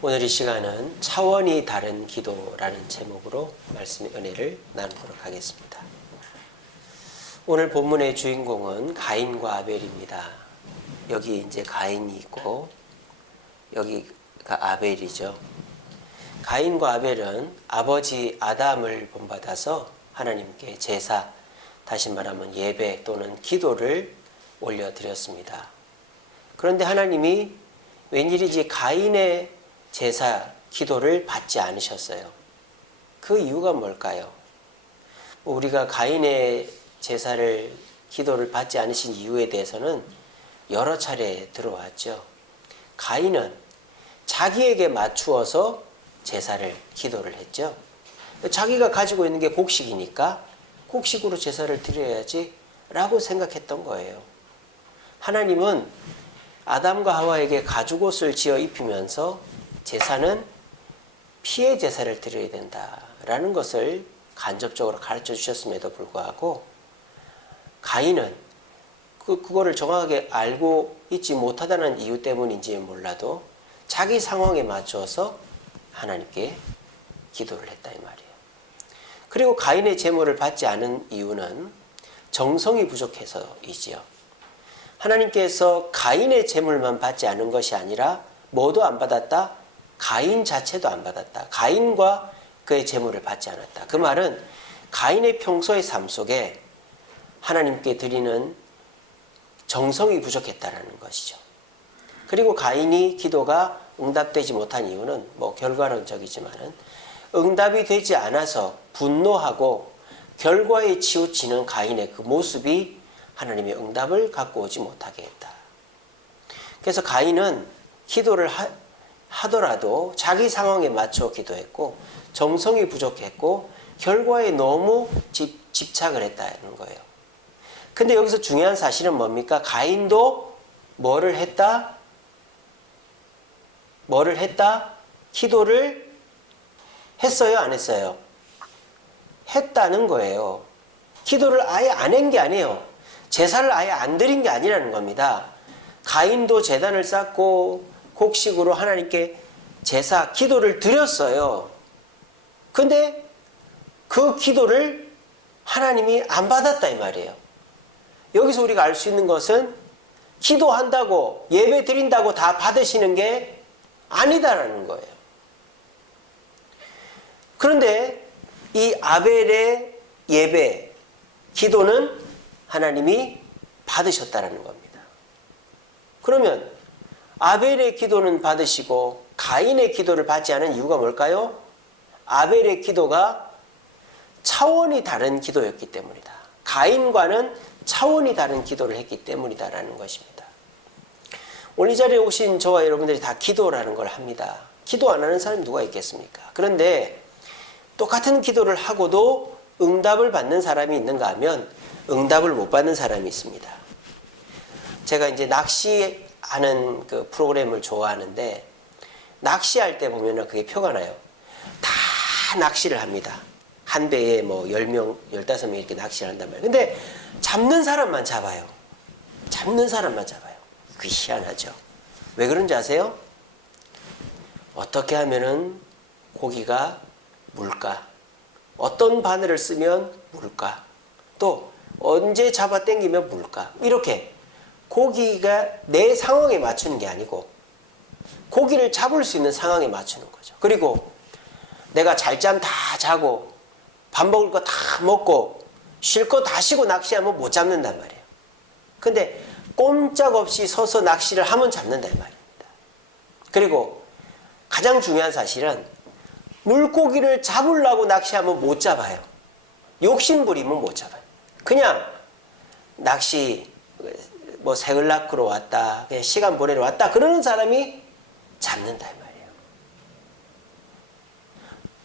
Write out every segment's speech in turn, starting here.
오늘 이 시간은 차원이 다른 기도라는 제목으로 말씀의 은혜를 나누도록 하겠습니다. 오늘 본문의 주인공은 가인과 아벨입니다. 여기 이제 가인이 있고 여기가 아벨이죠. 가인과 아벨은 아버지 아담을 본받아서 하나님께 제사, 다시 말하면 예배 또는 기도를 올려드렸습니다. 그런데 하나님이 웬일인지 가인의 제사, 기도를 받지 않으셨어요. 그 이유가 뭘까요? 우리가 가인의 제사를, 기도를 받지 않으신 이유에 대해서는 여러 차례 들어왔죠. 가인은 자기에게 맞추어서 제사를, 기도를 했죠. 자기가 가지고 있는 게 곡식이니까 곡식으로 제사를 드려야지 라고 생각했던 거예요. 하나님은 아담과 하와에게 가죽옷을 지어 입히면서 제사는 피의 제사를 드려야 된다라는 것을 간접적으로 가르쳐 주셨음에도 불구하고 가인은 그거를 정확하게 알고 있지 못하다는 이유 때문인지 몰라도 자기 상황에 맞춰서 하나님께 기도를 했다 이 말이에요. 그리고 가인의 제물을 받지 않은 이유는 정성이 부족해서이지요. 하나님께서 가인의 제물만 받지 않은 것이 아니라 뭐도 안 받았다? 가인 자체도 안 받았다. 가인과 그의 제물을 받지 않았다. 그 말은 가인의 평소의 삶 속에 하나님께 드리는 정성이 부족했다는 것이죠. 그리고 가인이 기도가 응답되지 못한 이유는 결과론적이지만은 응답이 되지 않아서 분노하고 결과에 치우치는 가인의 그 모습이 하나님의 응답을 갖고 오지 못하게 했다. 그래서 가인은 기도를 하더라도 자기 상황에 맞춰 기도했고 정성이 부족했고 결과에 너무 집착을 했다는 거예요. 근데 여기서 중요한 사실은 뭡니까? 가인도 뭐를 했다? 기도를 했어요? 안 했어요? 했다는 거예요. 기도를 아예 안 한 게 아니에요. 제사를 아예 안 드린 게 아니라는 겁니다. 가인도 제단을 쌓고 곡식으로 하나님께 제사, 기도를 드렸어요. 근데 그 기도를 하나님이 안 받았다 이 말이에요. 여기서 우리가 알 수 있는 것은 기도한다고 예배 드린다고 다 받으시는 게 아니다라는 거예요. 그런데 이 아벨의 예배, 기도는 하나님이 받으셨다라는 겁니다. 그러면 아벨의 기도는 받으시고 가인의 기도를 받지 않은 이유가 뭘까요? 아벨의 기도가 차원이 다른 기도였기 때문이다. 가인과는 차원이 다른 기도를 했기 때문이다라는 것입니다. 오늘 이 자리에 오신 저와 여러분들이 다 기도라는 걸 합니다. 기도 안 하는 사람이 누가 있겠습니까? 그런데 똑같은 기도를 하고도 응답을 받는 사람이 있는가 하면 응답을 못 받는 사람이 있습니다. 제가 이제 낚시하는 그 프로그램을 좋아하는데 낚시할 때 보면은 그게 표가 나요. 다 낚시를 합니다. 한 배에 10명, 15명 이렇게 낚시를 한단 말이에요. 근데 잡는 사람만 잡아요. 그게 희한하죠. 왜 그런지 아세요? 어떻게 하면은 고기가 물까? 어떤 바늘을 쓰면 물까? 또 언제 잡아 당기면 물까? 이렇게 고기가 내 상황에 맞추는 게 아니고 고기를 잡을 수 있는 상황에 맞추는 거죠. 그리고 내가 잘 잠 다 자고 밥 먹을 거 다 먹고 쉴 거 다 쉬고 낚시하면 못 잡는단 말이에요. 근데 꼼짝없이 서서 낚시를 하면 잡는단 말입니다. 그리고 가장 중요한 사실은 물고기를 잡으려고 낚시하면 못 잡아요. 욕심 부리면 못 잡아요. 그냥 낚시 새을 낚으러 왔다, 그냥 시간 보내러 왔다 그러는 사람이 잡는다 이 말이에요.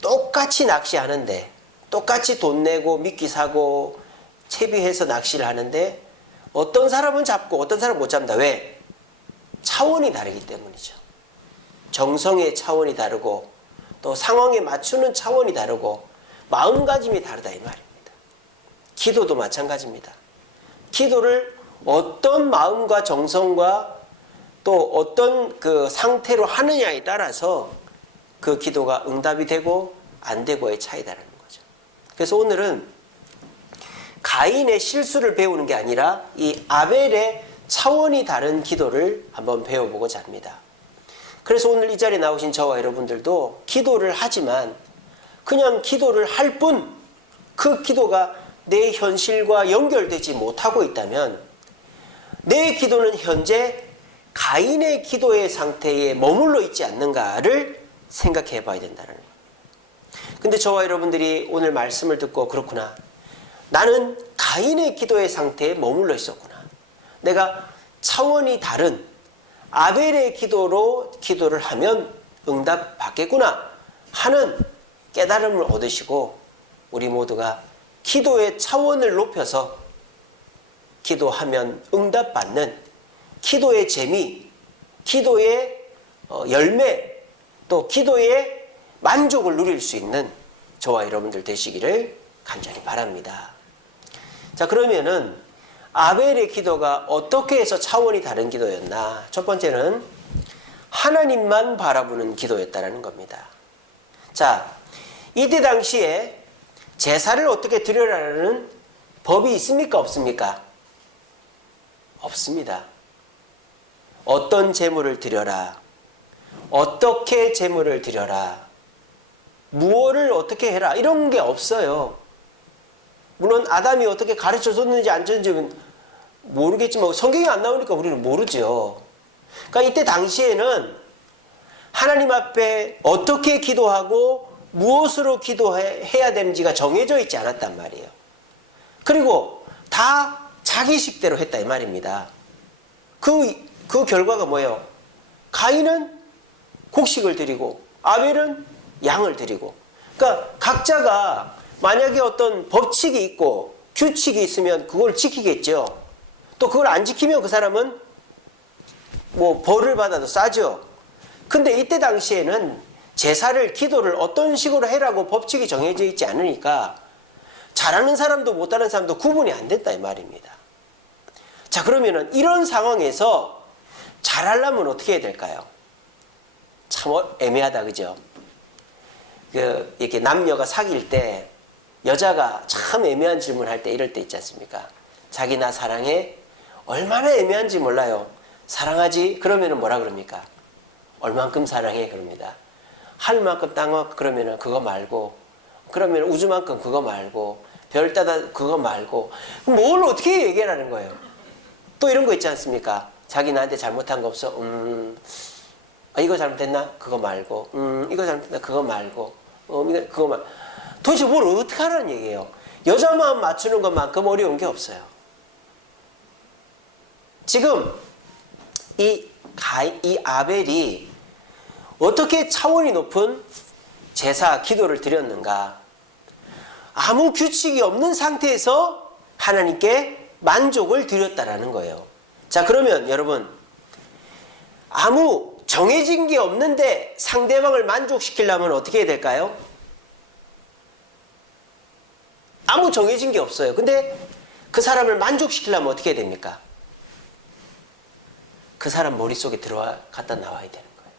똑같이 낚시하는데 똑같이 돈 내고 미끼 사고 채비해서 낚시를 하는데 어떤 사람은 잡고 어떤 사람은 못 잡는다. 왜? 차원이 다르기 때문이죠. 정성의 차원이 다르고 또 상황에 맞추는 차원이 다르고 마음가짐이 다르다 이 말입니다. 기도도 마찬가지입니다. 기도를 어떤 마음과 정성과 또 어떤 그 상태로 하느냐에 따라서 그 기도가 응답이 되고 안 되고의 차이다라는 거죠. 그래서 오늘은 가인의 실수를 배우는 게 아니라 이 아벨의 차원이 다른 기도를 한번 배워보고자 합니다. 그래서 오늘 이 자리에 나오신 저와 여러분들도 기도를 하지만 그냥 기도를 할 뿐 그 기도가 내 현실과 연결되지 못하고 있다면 내 기도는 현재 가인의 기도의 상태에 머물러 있지 않는가를 생각해 봐야 된다는 거예요. 근데 저와 여러분들이 오늘 말씀을 듣고 그렇구나. 나는 가인의 기도의 상태에 머물러 있었구나. 내가 차원이 다른 아벨의 기도로 기도를 하면 응답 받겠구나 하는 깨달음을 얻으시고 우리 모두가 기도의 차원을 높여서 기도하면 응답받는 기도의 재미, 기도의 열매, 또 기도의 만족을 누릴 수 있는 저와 여러분들 되시기를 간절히 바랍니다. 자, 그러면은 아벨의 기도가 어떻게 해서 차원이 다른 기도였나? 첫 번째는 하나님만 바라보는 기도였다는 겁니다. 자, 이때 당시에 제사를 어떻게 드려라는 법이 있습니까? 없습니까? 없습니다. 어떤 제물을 드려라. 어떻게 제물을 드려라. 무엇을 어떻게 해라. 이런 게 없어요. 물론 아담이 어떻게 가르쳐줬는지 안 줬는지 모르겠지만 성경이 안 나오니까 우리는 모르죠. 그러니까 이때 당시에는 하나님 앞에 어떻게 기도하고 무엇으로 기도해야 되는지가 정해져 있지 않았단 말이에요. 그리고 다 자기식대로 했다 이 말입니다. 그 결과가 뭐예요? 가인은 곡식을 드리고 아벨은 양을 드리고, 그러니까 각자가 만약에 어떤 법칙이 있고 규칙이 있으면 그걸 지키겠죠. 또 그걸 안 지키면 그 사람은 뭐 벌을 받아도 싸죠. 근데 이때 당시에는 제사를, 기도를 어떤 식으로 해라고 법칙이 정해져 있지 않으니까 잘하는 사람도 못하는 사람도 구분이 안 됐다 이 말입니다. 자, 그러면은 이런 상황에서 잘하려면 어떻게 해야 될까요? 참 애매하다, 그죠? 이렇게 남녀가 사귈 때 여자가 참 애매한 질문 할 때 이럴 때 있지 않습니까? 자기 나 사랑해? 얼마나 애매한지 몰라요. 사랑하지? 그러면은 뭐라 그럽니까? 얼만큼 사랑해? 그럽니다. 하늘만큼 땅만큼 그러면은 그거 말고, 그러면 우주만큼 그거 말고, 별 따다 그거 말고, 뭘 어떻게 얘기하라는 거예요? 또 이런 거 있지 않습니까? 자기 나한테 잘못한 거 없어? 이거 잘못했나? 그거 말고, 이거 잘못했나? 그거 말고, 그거 말. 도대체 뭘 어떻게 하라는 얘기예요? 여자 마음 맞추는 것만큼 어려운 게 없어요. 지금 이 아벨이 어떻게 차원이 높은 제사, 기도를 드렸는가? 아무 규칙이 없는 상태에서 하나님께 만족을 드렸다라는 거예요. 자, 그러면 여러분, 아무 정해진 게 없는데 상대방을 만족시키려면 어떻게 해야 될까요? 아무 정해진 게 없어요. 근데 그 사람을 만족시키려면 어떻게 해야 됩니까? 그 사람 머릿속에 갔다 나와야 되는 거예요.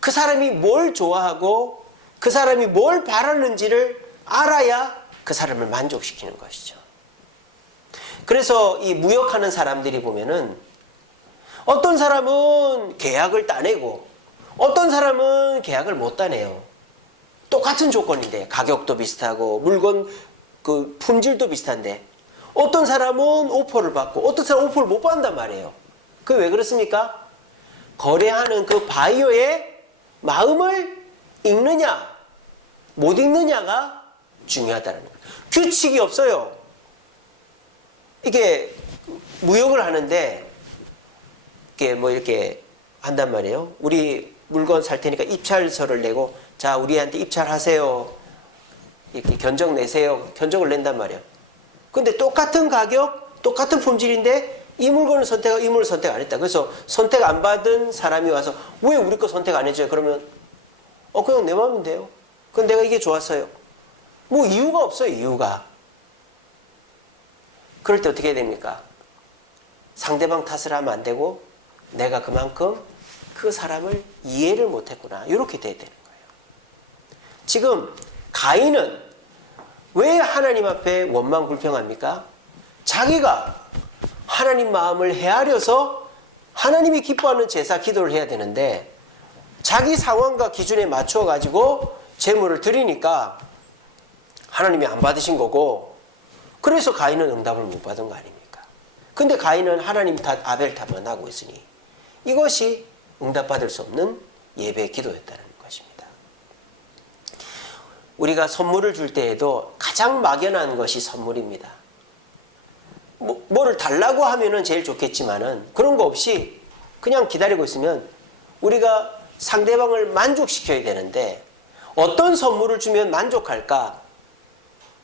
그 사람이 뭘 좋아하고 그 사람이 뭘 바라는지를 알아야 그 사람을 만족시키는 것이죠. 그래서 이 무역하는 사람들이 보면은 어떤 사람은 계약을 따내고 어떤 사람은 계약을 못 따내요. 똑같은 조건인데 가격도 비슷하고 물건 그 품질도 비슷한데 어떤 사람은 오퍼를 받고 어떤 사람은 오퍼를 못 받는단 말이에요. 그게 왜 그렇습니까? 거래하는 그 바이어의 마음을 읽느냐 못 읽느냐가 중요하다는 거예요. 규칙이 없어요. 이게 무역을 하는데 이게 뭐 이렇게 한단 말이에요. 우리 물건 살 테니까 입찰서를 내고 자 우리한테 입찰하세요. 이렇게 견적 내세요. 견적을 낸단 말이에요. 근데 똑같은 가격, 똑같은 품질인데 이 물건을 선택하고 이 물건을 선택 안 했다. 그래서 선택 안 받은 사람이 와서 왜 우리 거 선택 안 해줘요? 그러면 그냥 내 마음인데요. 그건 내가 이게 좋았어요. 뭐 이유가 없어요. 이유가. 그럴 때 어떻게 해야 됩니까? 상대방 탓을 하면 안 되고 내가 그만큼 그 사람을 이해를 못했구나. 이렇게 돼야 되는 거예요. 지금 가인은 왜 하나님 앞에 원망불평합니까? 자기가 하나님 마음을 헤아려서 하나님이 기뻐하는 제사 기도를 해야 되는데 자기 상황과 기준에 맞춰 가지고 제물을 드리니까 하나님이 안 받으신 거고, 그래서 가인은 응답을 못 받은 거 아닙니까? 근데 가인은 하나님 탓, 아벨 탓만 하고 있으니 이것이 응답받을 수 없는 예배 기도였다는 것입니다. 우리가 선물을 줄 때에도 가장 막연한 것이 선물입니다. 뭐를 달라고 하면은 제일 좋겠지만은 그런 거 없이 그냥 기다리고 있으면 우리가 상대방을 만족시켜야 되는데 어떤 선물을 주면 만족할까?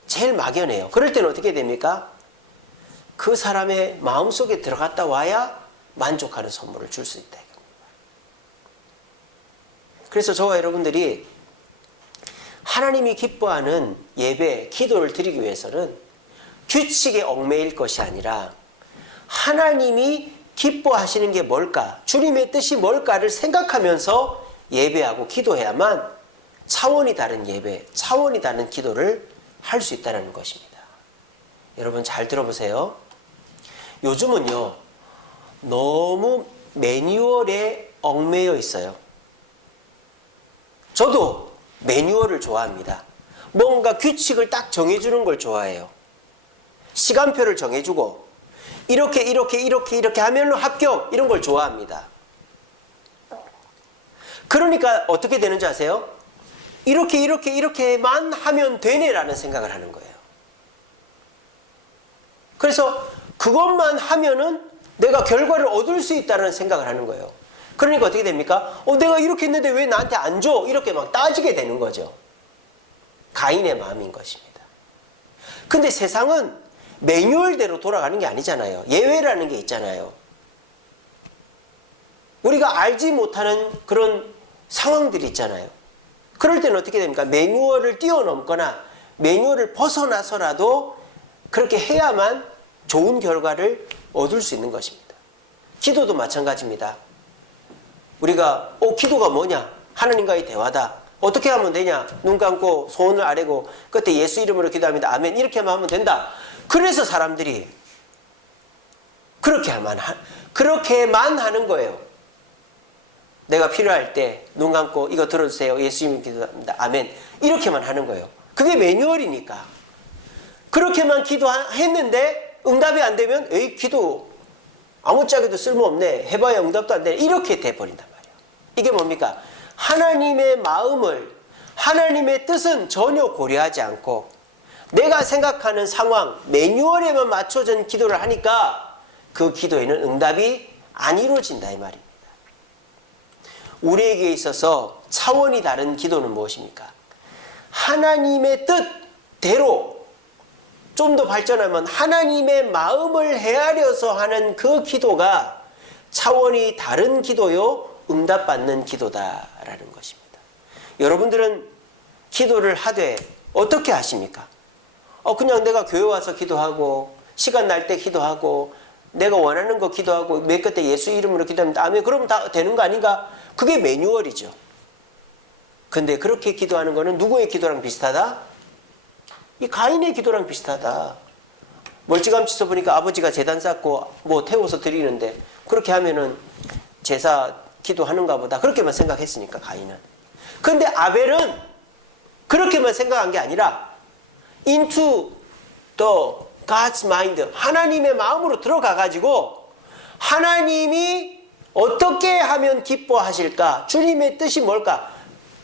제일 막연해요. 그럴 때는 어떻게 됩니까? 그 사람의 마음속에 들어갔다 와야 만족하는 선물을 줄 수 있다. 그래서 저와 여러분들이 하나님이 기뻐하는 예배, 기도를 드리기 위해서는 규칙에 얽매일 것이 아니라 하나님이 기뻐하시는 게 뭘까? 주님의 뜻이 뭘까를 생각하면서 예배하고 기도해야만 차원이 다른 예배, 차원이 다른 기도를 할 수 있다는 것입니다. 여러분 잘 들어보세요. 요즘은요, 너무 매뉴얼에 얽매여 있어요. 저도 매뉴얼을 좋아합니다. 뭔가 규칙을 딱 정해주는 걸 좋아해요. 시간표를 정해주고 이렇게 하면 합격, 이런 걸 좋아합니다. 그러니까 어떻게 되는지 아세요? 이렇게만 하면 되네라는 생각을 하는 거예요. 그래서 그것만 하면은 내가 결과를 얻을 수 있다는 생각을 하는 거예요. 그러니까 어떻게 됩니까? 내가 이렇게 했는데 왜 나한테 안 줘? 이렇게 막 따지게 되는 거죠. 가인의 마음인 것입니다. 근데 세상은 매뉴얼대로 돌아가는 게 아니잖아요. 예외라는 게 있잖아요. 우리가 알지 못하는 그런 상황들이 있잖아요. 그럴 때는 어떻게 됩니까? 매뉴얼을 뛰어넘거나 매뉴얼을 벗어나서라도 그렇게 해야만 좋은 결과를 얻을 수 있는 것입니다. 기도도 마찬가지입니다. 우리가 기도가 뭐냐? 하나님과의 대화다. 어떻게 하면 되냐? 눈 감고 손을 아래고 그때 예수 이름으로 기도합니다. 아멘. 이렇게만 하면 된다. 그래서 사람들이 그렇게만 하는 거예요. 내가 필요할 때 눈 감고 이거 들어주세요. 예수 이름으로 기도합니다. 아멘. 이렇게만 하는 거예요. 그게 매뉴얼이니까. 그렇게만 기도했는데 응답이 안 되면 에이 기도 아무짝에도 쓸모없네. 해봐야 응답도 안 되네. 이렇게 돼버린단 말이에요. 이게 뭡니까? 하나님의 마음을, 하나님의 뜻은 전혀 고려하지 않고 내가 생각하는 상황, 매뉴얼에만 맞춰진 기도를 하니까 그 기도에는 응답이 안 이루어진다 이 말입니다. 우리에게 있어서 차원이 다른 기도는 무엇입니까? 하나님의 뜻대로 좀 더 발전하면 하나님의 마음을 헤아려서 하는 그 기도가 차원이 다른 기도요, 응답받는 기도다라는 것입니다. 여러분들은 기도를 하되 어떻게 하십니까? 그냥 내가 교회 와서 기도하고 시간 날 때 기도하고 내가 원하는 거 기도하고 몇 그때 예수 이름으로 기도합니다. 아멘. 그러면 다 되는 거 아닌가? 그게 매뉴얼이죠. 근데 그렇게 기도하는 거는 누구의 기도랑 비슷하다? 이 가인의 기도랑 비슷하다. 멀찌감치서 보니까 아버지가 제단 쌓고 뭐 태워서 드리는데 그렇게 하면은 제사 기도하는가 보다. 그렇게만 생각했으니까 가인은. 근데 아벨은 그렇게만 생각한 게 아니라 into the God's mind, 하나님의 마음으로 들어가 가지고 하나님이 어떻게 하면 기뻐하실까? 주님의 뜻이 뭘까?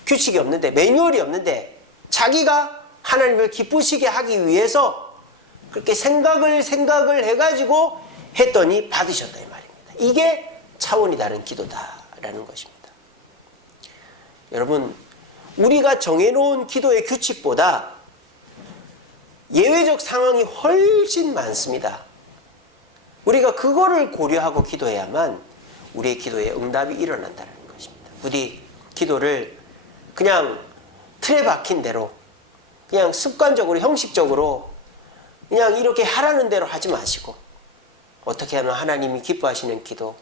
규칙이 없는데, 매뉴얼이 없는데 자기가 하나님을 기쁘시게 하기 위해서 그렇게 생각을 해가지고 했더니 받으셨다 이 말입니다. 이게 차원이 다른 기도다라는 것입니다. 여러분, 우리가 정해놓은 기도의 규칙보다 예외적 상황이 훨씬 많습니다. 우리가 그거를 고려하고 기도해야만 우리의 기도에 응답이 일어난다는 것입니다. 부디 기도를 그냥 틀에 박힌 대로 그냥 습관적으로 형식적으로 그냥 이렇게 하라는 대로 하지 마시고 어떻게 하면 하나님이 기뻐하시는 기도,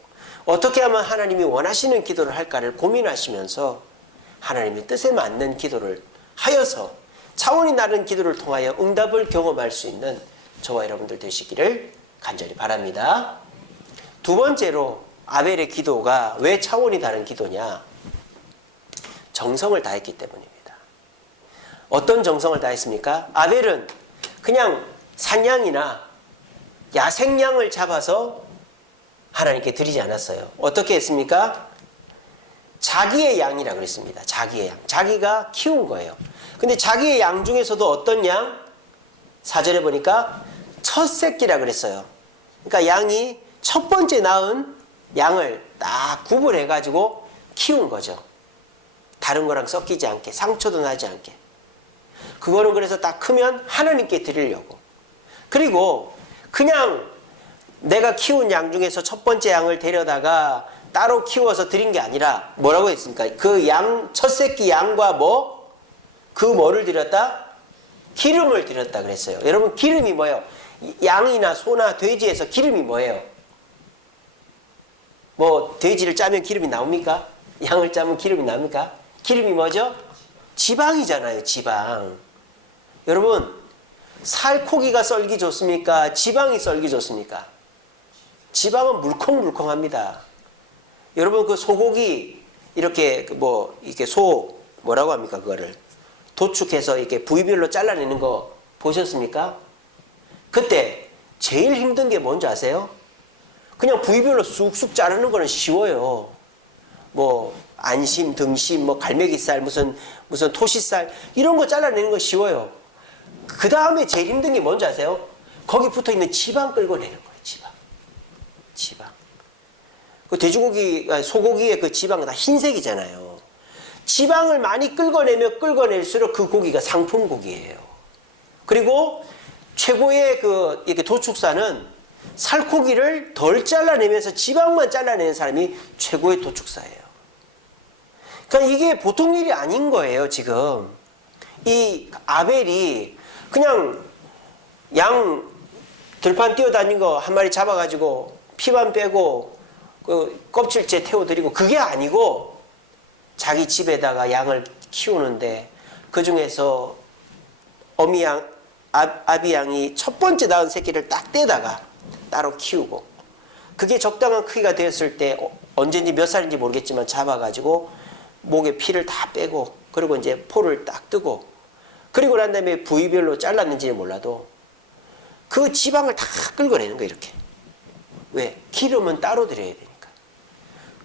어떻게 하면 하나님이 원하시는 기도를 할까를 고민하시면서 하나님의 뜻에 맞는 기도를 하여서 차원이 다른 기도를 통하여 응답을 경험할 수 있는 저와 여러분들 되시기를 간절히 바랍니다. 두 번째로 아벨의 기도가 왜 차원이 다른 기도냐? 정성을 다했기 때문입니다. 어떤 정성을 다했습니까? 아벨은 그냥 산양이나 야생양을 잡아서 하나님께 드리지 않았어요. 어떻게 했습니까? 자기의 양이라 그랬습니다. 자기의 양. 자기가 키운 거예요. 근데 자기의 양 중에서도 어떤 양? 4절에 보니까 첫 새끼라 그랬어요. 그러니까 양이 첫 번째 낳은 양을 딱 구분해가지고 키운 거죠. 다른 거랑 섞이지 않게, 상처도 나지 않게. 그거는 그래서 딱 크면 하나님께 드리려고. 그리고 그냥 내가 키운 양 중에서 첫 번째 양을 데려다가 따로 키워서 드린 게 아니라 뭐라고 했습니까? 그 양, 첫 새끼 양과 그 뭐를 드렸다? 기름을 드렸다 그랬어요. 여러분, 기름이 뭐예요? 양이나 소나 돼지에서 기름이 뭐예요? 뭐 돼지를 짜면 기름이 나옵니까? 양을 짜면 기름이 나옵니까? 기름이 뭐죠? 지방이잖아요. 지방. 여러분, 살코기가 썰기 좋습니까? 지방이 썰기 좋습니까? 지방은 물컹물컹합니다. 여러분, 그 소고기 이렇게 이렇게 뭐라고 합니까? 그거를 도축해서 이렇게 부위별로 잘라내는 거 보셨습니까? 그때 제일 힘든 게 뭔지 아세요? 그냥 부위별로 쑥쑥 자르는 거는 쉬워요. 뭐 안심, 등심, 뭐 갈매기살, 무슨 토시살 이런 거 잘라내는 거 쉬워요. 그 다음에 제일 힘든 게 뭔지 아세요? 거기 붙어있는 지방 끌고내는 거예요. 지방. 그 돼지고기, 소고기의 그 지방은 다 흰색이잖아요. 지방을 많이 끌고내면 끌고낼수록 그 고기가 상품 고기예요. 그리고 최고의 이렇게 도축사는 살코기를 덜 잘라내면서 지방만 잘라내는 사람이 최고의 도축사예요. 그러니까 이게 보통 일이 아닌 거예요, 지금. 이 아벨이 그냥 양 들판 뛰어다닌 거 한 마리 잡아가지고 피만 빼고 그 껍질째 태워드리고 그게 아니고 자기 집에다가 양을 키우는데 그 중에서 어미 양, 아비 양이 첫 번째 낳은 새끼를 딱 떼다가 따로 키우고 그게 적당한 크기가 되었을 때 언제인지 몇 살인지 모르겠지만 잡아가지고 목에 피를 다 빼고 그리고 이제 포를 딱 뜨고 그리고 난 다음에 부위별로 잘랐는지는 몰라도 그 지방을 다 끌어내는 거예요. 이렇게. 왜? 기름은 따로 드려야 되니까.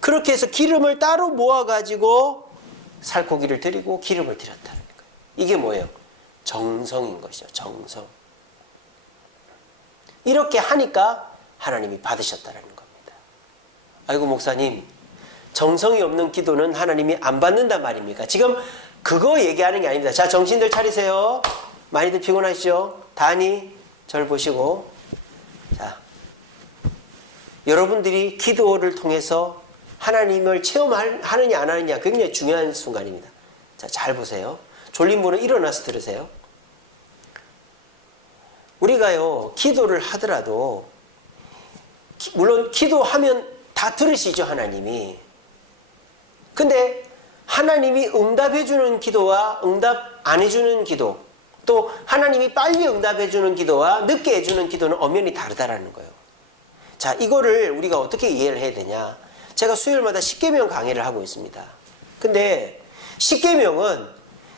그렇게 해서 기름을 따로 모아가지고 살코기를 드리고 기름을 드렸다는 거예요. 이게 뭐예요? 정성인 것이죠. 정성. 이렇게 하니까 하나님이 받으셨다는 겁니다. 아이고 목사님, 정성이 없는 기도는 하나님이 안 받는단 말입니까? 지금 그거 얘기하는 게 아닙니다. 자, 정신들 차리세요. 많이들 피곤하시죠? 다니, 저를 보시고. 자, 여러분들이 기도를 통해서 하나님을 체험하느냐 안 하느냐 굉장히 중요한 순간입니다. 자, 잘 보세요. 졸린 분은 일어나서 들으세요. 우리가요, 기도를 하더라도 물론 기도하면 다 들으시죠, 하나님이. 근데 하나님이 응답해주는 기도와 응답 안 해주는 기도, 또 하나님이 빨리 응답해주는 기도와 늦게 해주는 기도는 엄연히 다르다라는 거예요. 자, 이거를 우리가 어떻게 이해를 해야 되냐. 제가 수요일마다 십계명 강의를 하고 있습니다. 근데 십계명은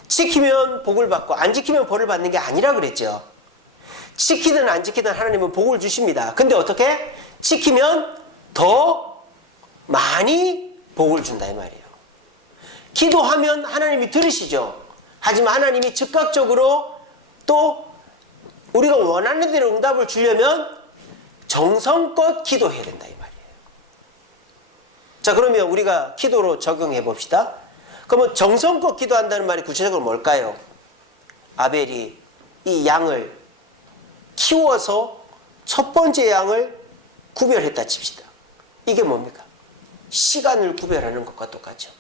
지키면 복을 받고 안 지키면 벌을 받는 게 아니라 그랬죠. 지키든 안 지키든 하나님은 복을 주십니다. 근데 어떻게? 지키면 더 많이 복을 준다 이 말이에요. 기도하면 하나님이 들으시죠. 하지만 하나님이 즉각적으로 또 우리가 원하는 대로 응답을 주려면 정성껏 기도해야 된다 이 말이에요. 자, 그러면 우리가 기도로 적용해 봅시다. 그러면 정성껏 기도한다는 말이 구체적으로 뭘까요? 아벨이 이 양을 키워서 첫 번째 양을 구별했다 칩시다. 이게 뭡니까? 시간을 구별하는 것과 똑같죠.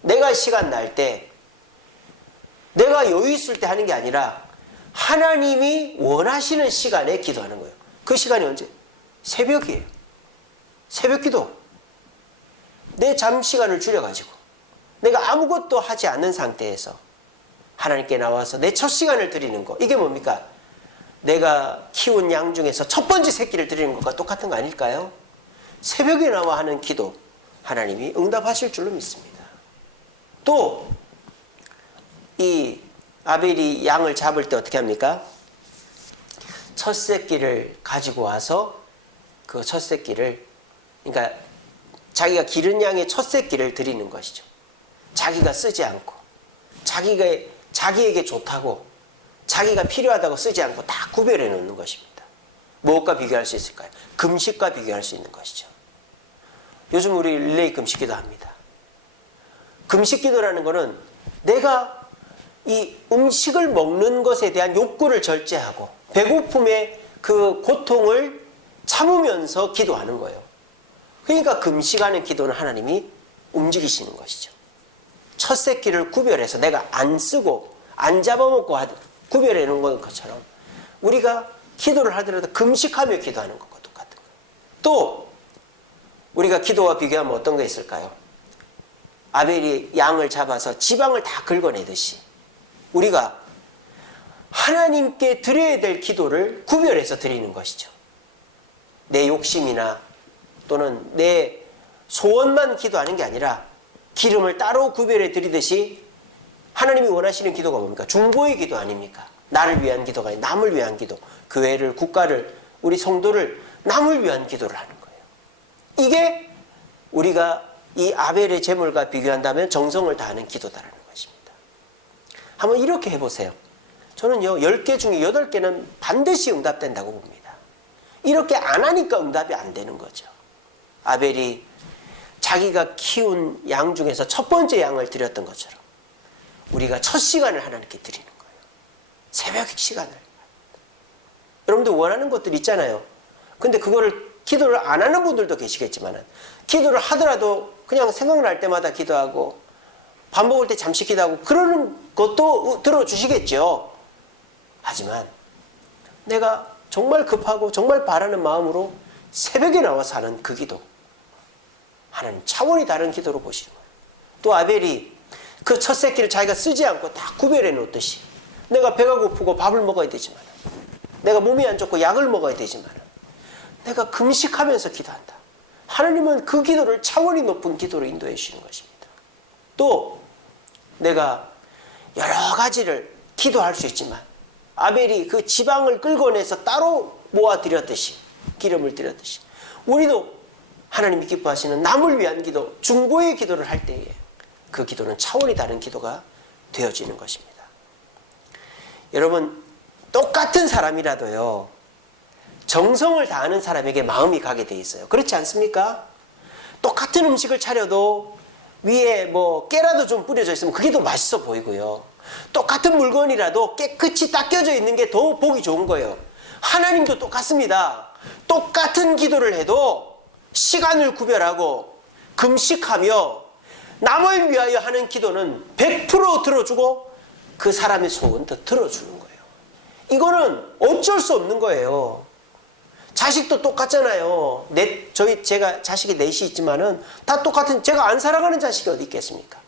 내가 시간 날 때, 내가 여유 있을 때 하는 게 아니라 하나님이 원하시는 시간에 기도하는 거예요. 그 시간이 언제? 새벽이에요. 새벽 기도. 내 잠 시간을 줄여가지고 내가 아무것도 하지 않는 상태에서 하나님께 나와서 내 첫 시간을 드리는 거. 이게 뭡니까? 내가 키운 양 중에서 첫 번째 새끼를 드리는 것과 똑같은 거 아닐까요? 새벽에 나와 하는 기도, 하나님이 응답하실 줄로 믿습니다. 또 이 아벨이 양을 잡을 때 어떻게 합니까? 첫 새끼를 가지고 와서 그 첫 새끼를, 그러니까 자기가 기른 양의 첫 새끼를 드리는 것이죠. 자기가 쓰지 않고, 자기에게 좋다고, 자기가 필요하다고 쓰지 않고 다 구별해 놓는 것입니다. 무엇과 비교할 수 있을까요? 금식과 비교할 수 있는 것이죠. 요즘 우리 릴레이 금식기도 합니다. 금식기도라는 것은 내가 이 음식을 먹는 것에 대한 욕구를 절제하고 배고픔의 그 고통을 참으면서 기도하는 거예요. 그러니까 금식하는 기도는 하나님이 움직이시는 것이죠. 첫 새끼를 구별해서 내가 안 쓰고 안 잡아먹고 구별해 놓은 것처럼 우리가 기도를 하더라도 금식하며 기도하는 것과 똑같은 거예요. 또 우리가 기도와 비교하면 어떤 게 있을까요? 아벨이 양을 잡아서 지방을 다 긁어내듯이 우리가 하나님께 드려야 될 기도를 구별해서 드리는 것이죠. 내 욕심이나 또는 내 소원만 기도하는 게 아니라 기름을 따로 구별해 드리듯이 하나님이 원하시는 기도가 뭡니까? 중보의 기도 아닙니까? 나를 위한 기도가 아니라 남을 위한 기도. 교회를, 국가를, 우리 성도를 남을 위한 기도를 하는 거예요. 이게 우리가 이 아벨의 제물과 비교한다면 정성을 다하는 기도다라는 것입니다. 한번 이렇게 해보세요. 저는요, 10개 중에 8개는 반드시 응답된다고 봅니다. 이렇게 안 하니까 응답이 안 되는 거죠. 아벨이 자기가 키운 양 중에서 첫 번째 양을 드렸던 것처럼 우리가 첫 시간을 하나님께 드리는 거예요. 새벽 시간을. 여러분들 원하는 것들 있잖아요. 근데 그거를 기도를 안 하는 분들도 계시겠지만 기도를 하더라도 그냥 생각날 때마다 기도하고 밥 먹을 때 잠시 기도하고 그러는 것도 들어주시겠죠. 하지만 내가 정말 급하고 정말 바라는 마음으로 새벽에 나와서 하는 그 기도, 하나님 차원이 다른 기도로 보시는 거예요. 또 아벨이 그 첫 새끼를 자기가 쓰지 않고 다 구별해 놓듯이 내가 배가 고프고 밥을 먹어야 되지만, 내가 몸이 안 좋고 약을 먹어야 되지만 내가 금식하면서 기도한다. 하나님은 그 기도를 차원이 높은 기도로 인도해 주시는 것입니다. 또 내가 여러 가지를 기도할 수 있지만 아벨이 그 지방을 끌어내서 따로 모아드렸듯이, 기름을 드렸듯이 우리도 하나님이 기뻐하시는 남을 위한 기도, 중보의 기도를 할 때에 그 기도는 차원이 다른 기도가 되어지는 것입니다. 여러분, 똑같은 사람이라도요, 정성을 다하는 사람에게 마음이 가게 돼 있어요. 그렇지 않습니까? 똑같은 음식을 차려도 위에 뭐 깨라도 좀 뿌려져 있으면 그게 더 맛있어 보이고요. 똑같은 물건이라도 깨끗이 닦여져 있는 게 더 보기 좋은 거예요. 하나님도 똑같습니다. 똑같은 기도를 해도 시간을 구별하고 금식하며 남을 위하여 하는 기도는 100% 들어주고 그 사람의 속은 더 들어주는 거예요. 이거는 어쩔 수 없는 거예요. 자식도 똑같잖아요. 제가 자식이 넷이 있지만은 다 똑같은, 제가 안 살아가는 자식이 어디 있겠습니까?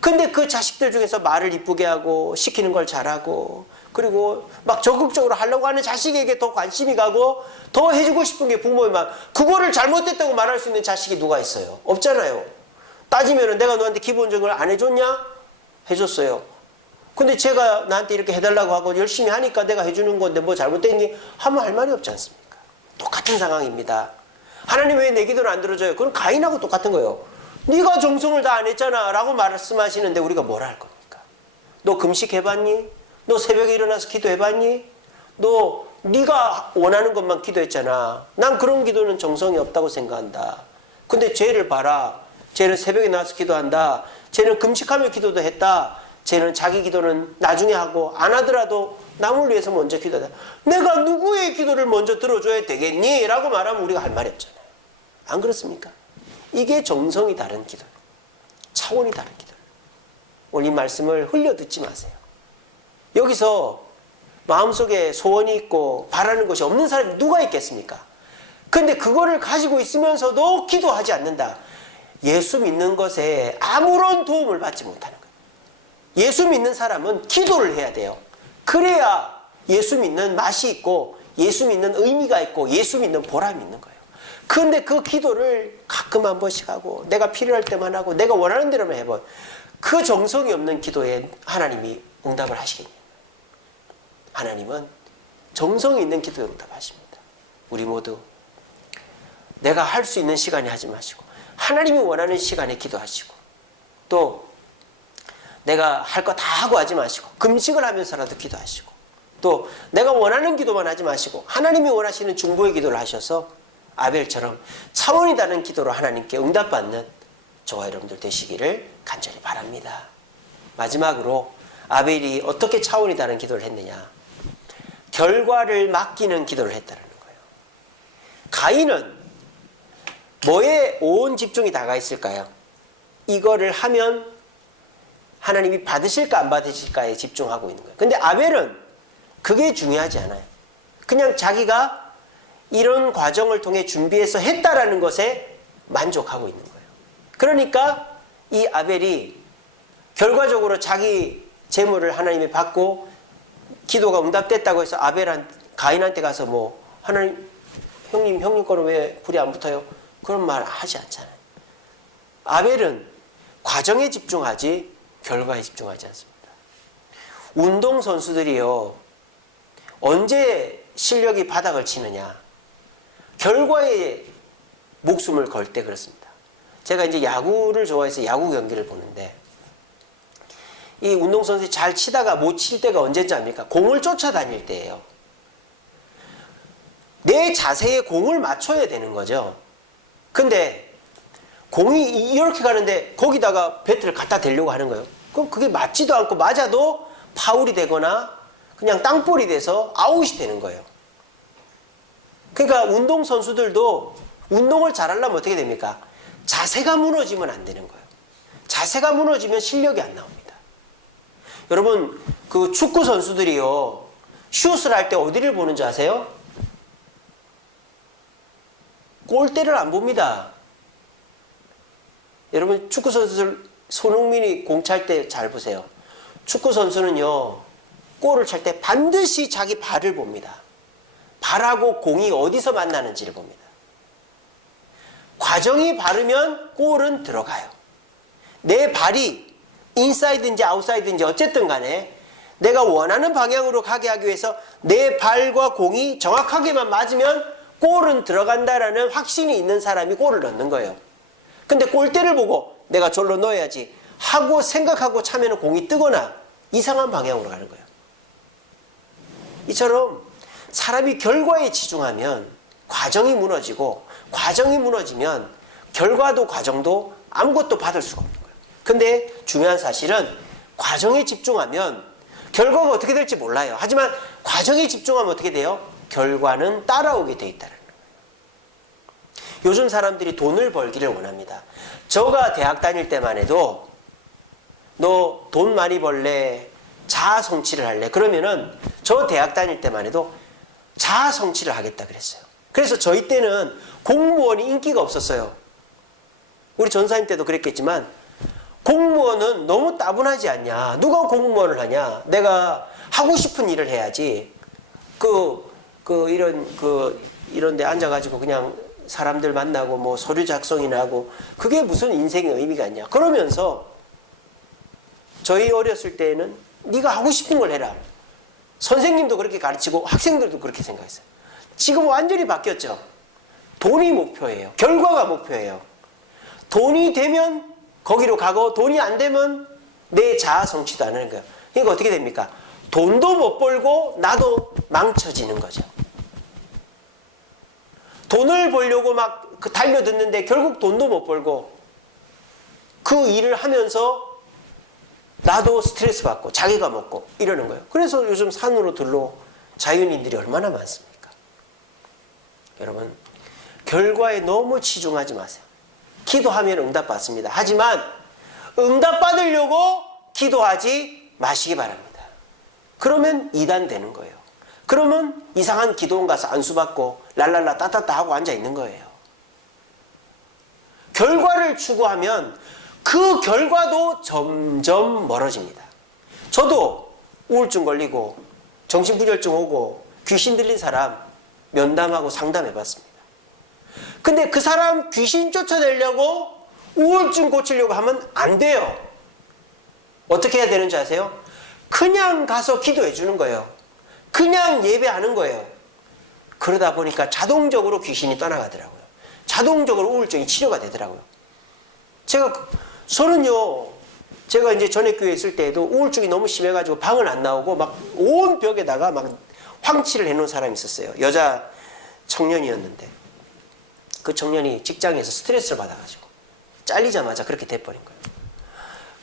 근데 그 자식들 중에서 말을 이쁘게 하고 시키는 걸 잘하고 그리고 막 적극적으로 하려고 하는 자식에게 더 관심이 가고 더 해주고 싶은 게 부모의 마음. 그거를 잘못됐다고 말할 수 있는 자식이 누가 있어요? 없잖아요. 따지면은 내가 너한테 기본적인 걸 안 해줬냐? 해줬어요. 근데 제가 나한테 이렇게 해달라고 하고 열심히 하니까 내가 해주는 건데 뭐 잘못됐니? 하면 할 말이 없지 않습니까? 똑같은 상황입니다. 하나님 왜 내 기도를 안 들어줘요? 그건 가인하고 똑같은 거예요. 네가 정성을 다 안 했잖아 라고 말씀하시는데 우리가 뭐라 할 겁니까? 너 금식해봤니? 너 새벽에 일어나서 기도해봤니? 너 네가 원하는 것만 기도했잖아. 난 그런 기도는 정성이 없다고 생각한다. 근데 쟤를 봐라. 쟤는 새벽에 나와서 기도한다. 쟤는 금식하며 기도도 했다. 쟤는 자기 기도는 나중에 하고 안 하더라도 남을 위해서 먼저 기도한다. 내가 누구의 기도를 먼저 들어줘야 되겠니? 라고 말하면 우리가 할 말이 없잖아요. 안 그렇습니까? 이게 정성이 다른 기도, 차원이 다른 기도. 오늘 이 말씀을 흘려 듣지 마세요. 여기서 마음속에 소원이 있고 바라는 것이 없는 사람이 누가 있겠습니까? 근데 그거를 가지고 있으면서도 기도하지 않는다. 예수 믿는 것에 아무런 도움을 받지 못하는 거예요. 예수 믿는 사람은 기도를 해야 돼요. 그래야 예수 믿는 맛이 있고 예수 믿는 의미가 있고 예수 믿는 보람이 있는 거예요. 그런데 그 기도를 가끔 한 번씩 하고 내가 필요할 때만 하고 내가 원하는 대로만 해본 그 정성이 없는 기도에 하나님이 응답을 하시겠냐. 하나님은 정성이 있는 기도에 응답하십니다. 우리 모두 내가 할 수 있는 시간에 하지 마시고 하나님이 원하는 시간에 기도하시고 또 내가 할 거 다 하고 하지 마시고 금식을 하면서라도 기도하시고 또 내가 원하는 기도만 하지 마시고 하나님이 원하시는 중보의 기도를 하셔서 아벨처럼 차원이 다른 기도로 하나님께 응답받는 저와 여러분들 되시기를 간절히 바랍니다. 마지막으로 아벨이 어떻게 차원이 다른 기도를 했느냐. 결과를 맡기는 기도를 했다는 거예요. 가인은 뭐에 온 집중이 다가 있을까요? 이거를 하면 하나님이 받으실까 안 받으실까에 집중하고 있는 거예요. 근데 아벨은 그게 중요하지 않아요. 그냥 자기가 이런 과정을 통해 준비해서 했다라는 것에 만족하고 있는 거예요. 그러니까 이 아벨이 결과적으로 자기 재물을 하나님이 받고 기도가 응답됐다고 해서 가인한테 가서 뭐 하나님 형님 거는 왜 불이 안 붙어요? 그런 말 하지 않잖아요. 아벨은 과정에 집중하지 결과에 집중하지 않습니다. 운동선수들이요 언제 실력이 바닥을 치느냐 결과에 목숨을 걸 때 그렇습니다. 제가 이제 야구를 좋아해서 야구 경기를 보는데 이 운동선수들이 잘 치다가 못 칠 때가 언제인지 압니까? 공을 쫓아다닐 때예요. 내 자세에 공을 맞춰야 되는 거죠. 근데 공이 이렇게 가는데 거기다가 배트를 갖다 대려고 하는 거예요. 그럼 그게 맞지도 않고 맞아도 파울이 되거나 그냥 땅볼이 돼서 아웃이 되는 거예요. 그러니까 운동선수들도 운동을 잘하려면 어떻게 됩니까? 자세가 무너지면 안 되는 거예요. 자세가 무너지면 실력이 안 나옵니다. 여러분 그 축구 선수들이요 슛을 할 때 어디를 보는지 아세요? 골대를 안 봅니다. 여러분 축구 선수들 손흥민이 공 찰 때 잘 보세요. 축구 선수는요 골을 찰 때 반드시 자기 발을 봅니다. 발하고 공이 어디서 만나는지를 봅니다. 과정이 바르면 골은 들어가요. 내 발이 인사이드인지 아웃사이드인지 어쨌든 간에 내가 원하는 방향으로 가게 하기 위해서 내 발과 공이 정확하게만 맞으면 골은 들어간다라는 확신이 있는 사람이 골을 넣는 거예요. 근데 골대를 보고 내가 절로 넣어야지 하고 생각하고 차면 공이 뜨거나 이상한 방향으로 가는 거예요. 이처럼 사람이 결과에 치중하면 과정이 무너지고 과정이 무너지면 결과도 과정도 아무것도 받을 수가 없는 거예요. 근데 중요한 사실은 과정에 집중하면 결과가 어떻게 될지 몰라요. 하지만 과정에 집중하면 어떻게 돼요? 결과는 따라오게 돼 있다는 거예요. 요즘 사람들이 돈을 벌기를 원합니다. 저가 대학 다닐 때만 해도 너 돈 많이 벌래? 자아 성취를 할래? 그러면은 저 대학 다닐 때만 해도 자아 성취를 하겠다 그랬어요. 그래서 저희 때는 공무원이 인기가 없었어요. 우리 전사님 때도 그랬겠지만 공무원은 너무 따분하지 않냐? 누가 공무원을 하냐? 내가 하고 싶은 일을 해야지. 이런 데 앉아가지고 그냥 사람들 만나고 뭐 서류 작성이나 하고 그게 무슨 인생의 의미가 있냐? 그러면서 저희 어렸을 때는 네가 하고 싶은 걸 해라. 선생님도 그렇게 가르치고 학생들도 그렇게 생각했어요. 지금 완전히 바뀌었죠. 돈이 목표예요. 결과가 목표예요. 돈이 되면 거기로 가고 돈이 안 되면 내 자아 성취도 안 하는 거예요. 그러니까 어떻게 됩니까? 돈도 못 벌고 나도 망쳐지는 거죠. 돈을 벌려고 막 달려듣는데 결국 돈도 못 벌고 그 일을 하면서 나도 스트레스 받고 자기가 먹고 이러는 거예요. 그래서 요즘 산으로 들러 자연인들이 얼마나 많습니까? 여러분 결과에 너무 치중하지 마세요. 기도하면 응답받습니다. 하지만 응답받으려고 기도하지 마시기 바랍니다. 그러면 이단 되는 거예요. 그러면 이상한 기도원 가서 안수받고 랄랄라 따따따 하고 앉아 있는 거예요. 결과를 추구하면 그 결과도 점점 멀어집니다. 저도 우울증 걸리고 정신분열증 오고 귀신 들린 사람 면담하고 상담해봤습니다. 근데 그 사람 귀신 쫓아내려고 우울증 고치려고 하면 안 돼요. 어떻게 해야 되는지 아세요? 그냥 가서 기도해 주는 거예요. 그냥 예배하는 거예요. 그러다 보니까 자동적으로 귀신이 떠나가더라고요. 자동적으로 우울증이 치료가 되더라고요. 제가 이제 전에 교회에 있을 때에도 우울증이 너무 심해가지고 방을 안 나오고 막 온 벽에다가 막 황치를 해놓은 사람이 있었어요. 여자 청년이었는데 그 청년이 직장에서 스트레스를 받아가지고 잘리자마자 그렇게 돼버린 거예요.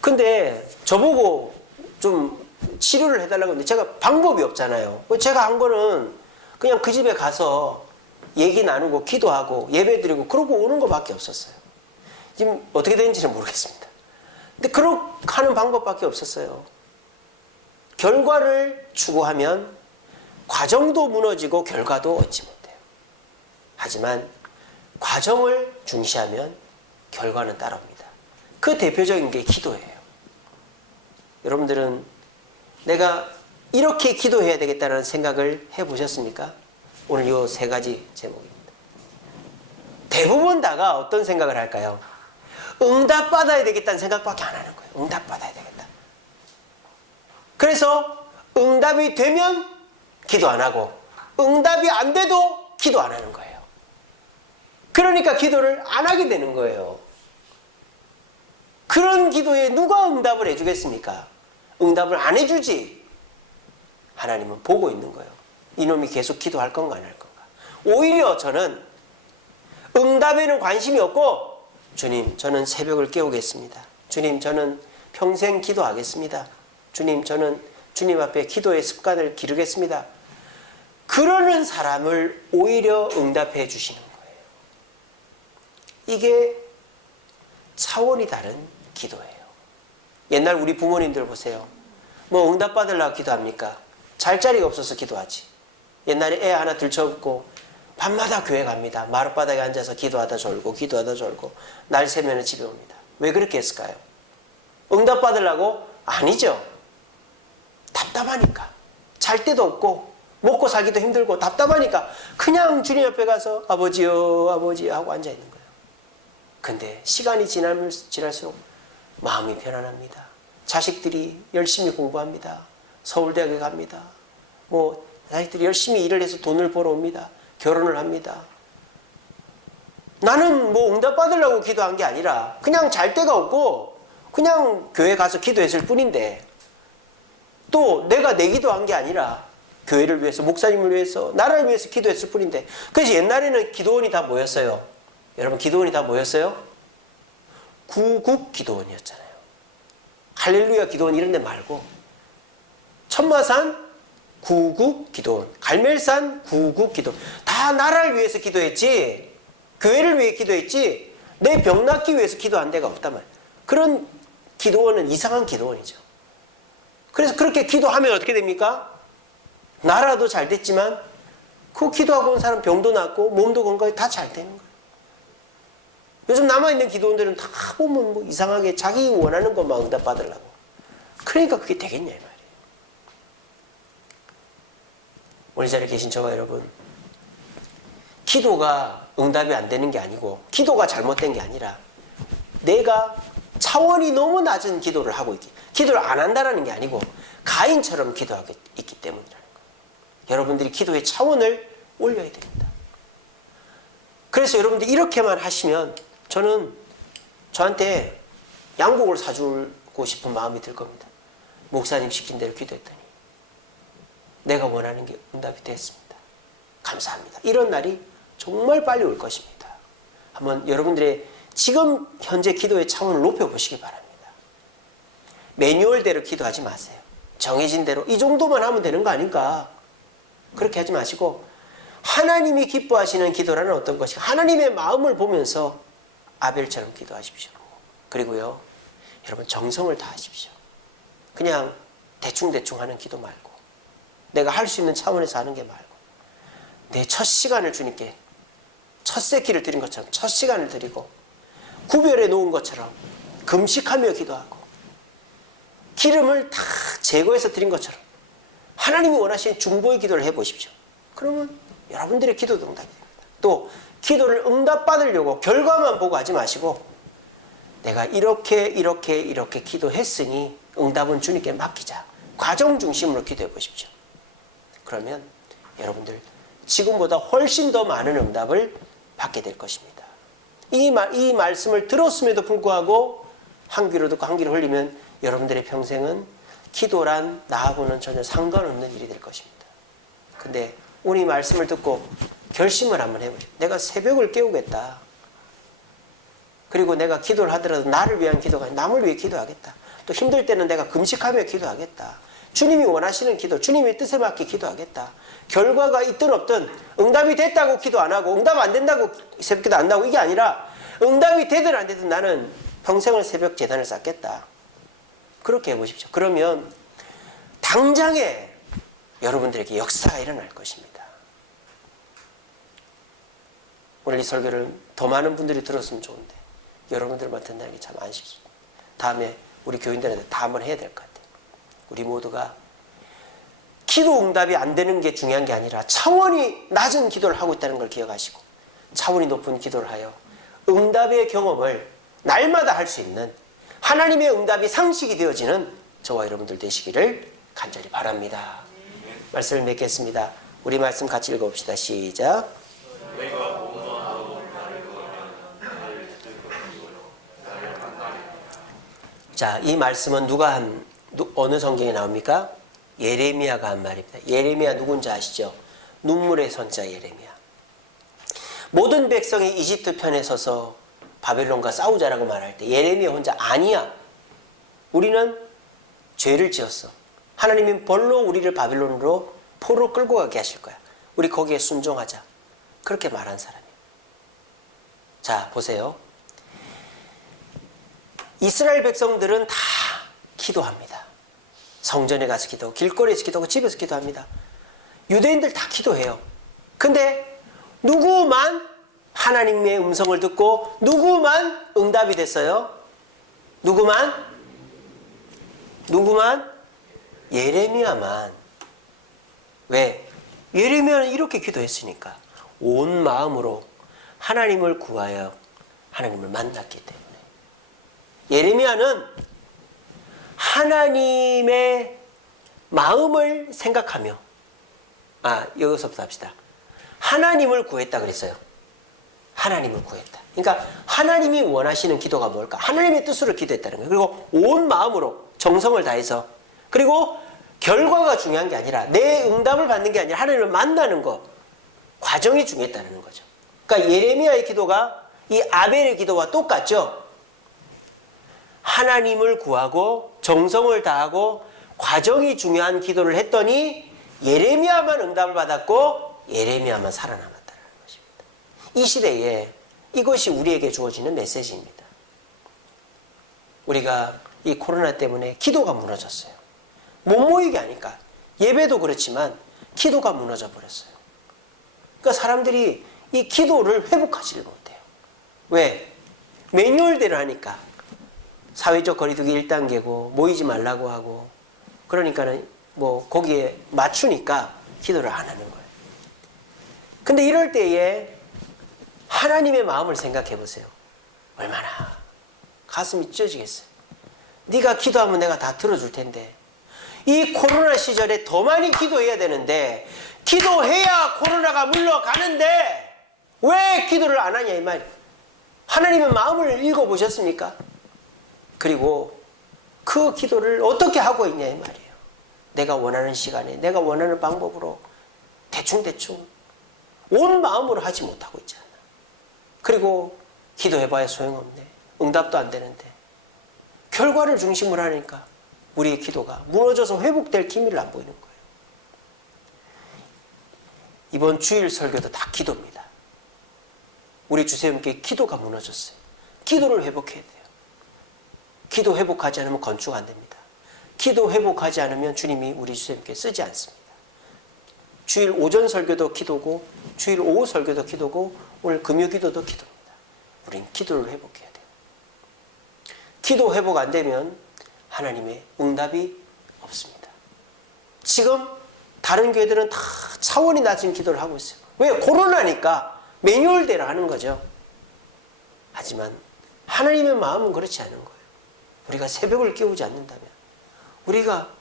근데 저보고 좀 치료를 해달라고 했는데 제가 방법이 없잖아요. 제가 한 거는 그냥 그 집에 가서 얘기 나누고 기도하고 예배드리고 그러고 오는 것밖에 없었어요. 지금 어떻게 되는지는 모르겠습니다. 근데 그렇게 하는 방법밖에 없었어요. 결과를 추구하면 과정도 무너지고 결과도 얻지 못해요. 하지만 과정을 중시하면 결과는 따라옵니다. 그 대표적인 게 기도예요. 여러분들은 내가 이렇게 기도해야 되겠다는 생각을 해보셨습니까? 오늘 이 세 가지 제목입니다. 대부분 다가 어떤 생각을 할까요? 응답받아야 되겠다는 생각밖에 안 하는 거예요. 응답받아야 되겠다. 그래서 응답이 되면 기도 안 하고 응답이 안 돼도 기도 안 하는 거예요. 그러니까 기도를 안 하게 되는 거예요. 그런 기도에 누가 응답을 해주겠습니까? 응답을 안 해주지. 하나님은 보고 있는 거예요. 이놈이 계속 기도할 건가 안 할 건가. 오히려 저는 응답에는 관심이 없고 주님 저는 새벽을 깨우겠습니다. 주님 저는 평생 기도하겠습니다. 주님 저는 주님 앞에 기도의 습관을 기르겠습니다. 그러는 사람을 오히려 응답해 주시는 거예요. 이게 차원이 다른 기도예요. 옛날 우리 부모님들 보세요. 뭐 응답 받으려고 기도합니까? 잘 자리가 없어서 기도하지. 옛날에 애 하나 들쳐업고 밤마다 교회 갑니다. 마룻바닥에 앉아서 기도하다 졸고 기도하다 졸고 날 새면 집에 옵니다. 왜 그렇게 했을까요? 응답 받으려고? 아니죠. 답답하니까. 잘 데도 없고 먹고 살기도 힘들고 답답하니까 그냥 주님 앞에 가서 아버지요 아버지 하고 앉아 있는 거예요. 근데 시간이 지날수록 마음이 편안합니다. 자식들이 열심히 공부합니다. 서울대학에 갑니다. 자식들이 열심히 일을 해서 돈을 벌어옵니다. 결혼을 합니다. 나는 응답 받으려고 기도한 게 아니라 그냥 잘 데가 없고 그냥 교회 가서 기도했을 뿐인데 또 내가 내 기도한 게 아니라 교회를 위해서 목사님을 위해서 나라를 위해서 기도했을 뿐인데 그래서 옛날에는 기도원이 다 모였어요. 여러분 기도원이 다 모였어요? 구국 기도원이었잖아요. 할렐루야 기도원 이런 데 말고 천마산 구국 기도원, 갈멜산 구국 기도원 다 나라를 위해서 기도했지 교회를 위해 기도했지 내 병 낫기 위해서 기도한 데가 없단 말이에요. 그런 기도원은 이상한 기도원이죠. 그래서 그렇게 기도하면 어떻게 됩니까? 나라도 잘 됐지만 그 기도하고 온 사람 병도 낫고 몸도 건강하게 다 잘 되는 거예요. 요즘 남아있는 기도원들은 다 보면 이상하게 자기 원하는 것만 응답 받으려고. 그러니까 그게 되겠냐 이 말이에요. 오늘 이 자리에 계신 저와 여러분, 기도가 응답이 안 되는 게 아니고 기도가 잘못된 게 아니라 내가 차원이 너무 낮은 기도를 하고 기도를 안 한다는 게 아니고 가인처럼 기도하고 있기 때문이라는 거예요. 여러분들이 기도의 차원을 올려야 됩니다. 그래서 여러분들이 이렇게만 하시면 저는 저한테 양복을 사주고 싶은 마음이 들 겁니다. 목사님 시킨 대로 기도했더니 내가 원하는 게 응답이 됐습니다. 감사합니다. 이런 날이 정말 빨리 올 것입니다. 한번 여러분들의 지금 현재 기도의 차원을 높여보시기 바랍니다. 매뉴얼대로 기도하지 마세요. 정해진 대로 이 정도만 하면 되는 거 아닌가? 그렇게 하지 마시고 하나님이 기뻐하시는 기도라는 어떤 것인가? 하나님의 마음을 보면서 아벨처럼 기도하십시오. 그리고요, 여러분 정성을 다하십시오. 그냥 대충대충 하는 기도 말고 내가 할 수 있는 차원에서 하는 게 말고 내 첫 시간을 주님께 첫 새끼를 드린 것처럼 첫 시간을 드리고 구별해 놓은 것처럼 금식하며 기도하고 기름을 다 제거해서 드린 것처럼 하나님이 원하시는 중보의 기도를 해보십시오. 그러면 여러분들의 기도도 응답이 됩니다. 또 기도를 응답받으려고 결과만 보고 하지 마시고 내가 이렇게 기도했으니 응답은 주님께 맡기자. 과정 중심으로 기도해 보십시오. 그러면 여러분들 지금보다 훨씬 더 많은 응답을 받게 될 것입니다. 이 말씀을 들었음에도 불구하고 한 귀로 듣고 한 귀로 흘리면 여러분들의 평생은 기도란 나하고는 전혀 상관없는 일이 될 것입니다. 근데 오늘 이 말씀을 듣고 결심을 한번 해보십시오. 내가 새벽을 깨우겠다. 그리고 내가 기도를 하더라도 나를 위한 기도가 아니라 남을 위해 기도하겠다. 또 힘들 때는 내가 금식하며 기도하겠다. 주님이 원하시는 기도, 주님의 뜻에 맞게 기도하겠다. 결과가 있든 없든 응답이 됐다고 기도 안 하고 응답 안 된다고 새벽기도 안 나고 이게 아니라 응답이 되든 안 되든 나는 평생을 새벽 제단을 쌓겠다. 그렇게 해보십시오. 그러면 당장에 여러분들에게 역사가 일어날 것입니다. 오늘 이 설교를 더 많은 분들이 들었으면 좋은데 여러분들만 듣는 게 참 아쉽습니다. 다음에 우리 교인들한테 다 한번 해야 될 것 같아요. 우리 모두가 기도 응답이 안 되는 게 중요한 게 아니라 차원이 낮은 기도를 하고 있다는 걸 기억하시고 차원이 높은 기도를 하여 응답의 경험을 날마다 할 수 있는 하나님의 응답이 상식이 되어지는 저와 여러분들 되시기를 간절히 바랍니다. 말씀을 맺겠습니다. 우리 말씀 같이 읽어봅시다. 시작. 자, 이 말씀은 어느 성경에 나옵니까? 예레미야가 한 말입니다. 예레미야 누군지 아시죠? 눈물의 손자 예레미야. 모든 백성이 이집트 편에 서서 바벨론과 싸우자라고 말할 때 예레미야 혼자 아니야. 우리는 죄를 지었어. 하나님은 벌로 우리를 바벨론으로 포로 끌고 가게 하실 거야. 우리 거기에 순종하자. 그렇게 말한 사람이에요. 자, 보세요. 이스라엘 백성들은 다 기도합니다. 성전에 가서 기도하고 길거리에서 기도하고 집에서 기도합니다. 유대인들 다 기도해요. 근데 누구만 하나님의 음성을 듣고 누구만 응답이 됐어요? 누구만? 예레미야만. 왜? 예레미야는 이렇게 기도했으니까 온 마음으로 하나님을 구하여 하나님을 만났기 때문에. 예레미야는 하나님의 마음을 생각하며 여기서부터 합시다. 하나님을 구했다 그랬어요. 하나님을 구했다. 그러니까 하나님이 원하시는 기도가 뭘까? 하나님의 뜻으로 기도했다는 거예요. 그리고 온 마음으로 정성을 다해서 그리고 결과가 중요한 게 아니라 내 응답을 받는 게 아니라 하나님을 만나는 것 과정이 중요했다는 거죠. 그러니까 예레미야의 기도가 이 아벨의 기도와 똑같죠. 하나님을 구하고 정성을 다하고 과정이 중요한 기도를 했더니 예레미야만 응답을 받았고 예레미야만 살아남았다는 것입니다. 이 시대에 이것이 우리에게 주어지는 메시지입니다. 우리가 이 코로나 때문에 기도가 무너졌어요. 못 모이게 하니까 예배도 그렇지만 기도가 무너져 버렸어요. 그러니까 사람들이 이 기도를 회복하지를 못해요. 왜? 매뉴얼대로 하니까 사회적 거리두기 1단계고 모이지 말라고 하고 그러니까는 거기에 맞추니까 기도를 안 하는 거예요. 근데 이럴 때에 하나님의 마음을 생각해 보세요. 얼마나 가슴이 찢어지겠어요. 네가 기도하면 내가 다 들어줄 텐데 이 코로나 시절에 더 많이 기도해야 되는데 기도해야 코로나가 물러가는데 왜 기도를 안 하냐 이 말이에요. 하나님의 마음을 읽어보셨습니까? 그리고 그 기도를 어떻게 하고 있냐 이 말이에요. 내가 원하는 시간에 내가 원하는 방법으로 대충 온 마음으로 하지 못하고 있잖아. 그리고 기도해봐야 소용없네. 응답도 안 되는데 결과를 중심으로 하니까 우리의 기도가 무너져서 회복될 기미를 안 보이는 거예요. 이번 주일 설교도 다 기도입니다. 우리 주세님께 기도가 무너졌어요. 기도를 회복해야 돼요. 기도 회복하지 않으면 건축 안 됩니다. 기도 회복하지 않으면 주님이 우리 주님께 쓰지 않습니다. 주일 오전 설교도 기도고 주일 오후 설교도 기도고 오늘 금요 기도도 기도입니다. 우린 기도를 회복해야 돼요. 기도 회복 안 되면 하나님의 응답이 없습니다. 지금 다른 교회들은 다 차원이 낮은 기도를 하고 있어요. 왜? 코로나니까 매뉴얼대로 하는 거죠. 하지만 하나님의 마음은 그렇지 않은 거예요. 우리가 새벽을 깨우지 않는다면, 우리가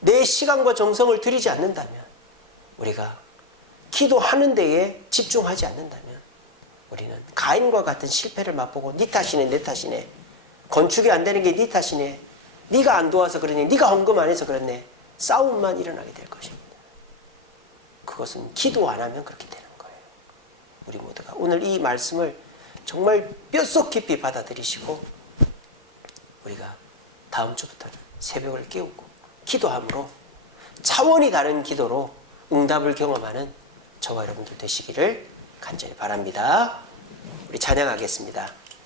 내 시간과 정성을 들이지 않는다면, 우리가 기도하는 데에 집중하지 않는다면 우리는 가인과 같은 실패를 맛보고 네 탓이네 내 탓이네, 건축이 안 되는 게 네 탓이네, 네가 안 도와서 그러네, 네가 헌금 안 해서 그렇네, 싸움만 일어나게 될 것입니다. 그것은 기도 안 하면 그렇게 되는 거예요. 우리 모두가 오늘 이 말씀을 정말 뼛속 깊이 받아들이시고 우리가 다음 주부터는 새벽을 깨우고 기도함으로 차원이 다른 기도로 응답을 경험하는 저와 여러분들 되시기를 간절히 바랍니다. 우리 찬양하겠습니다.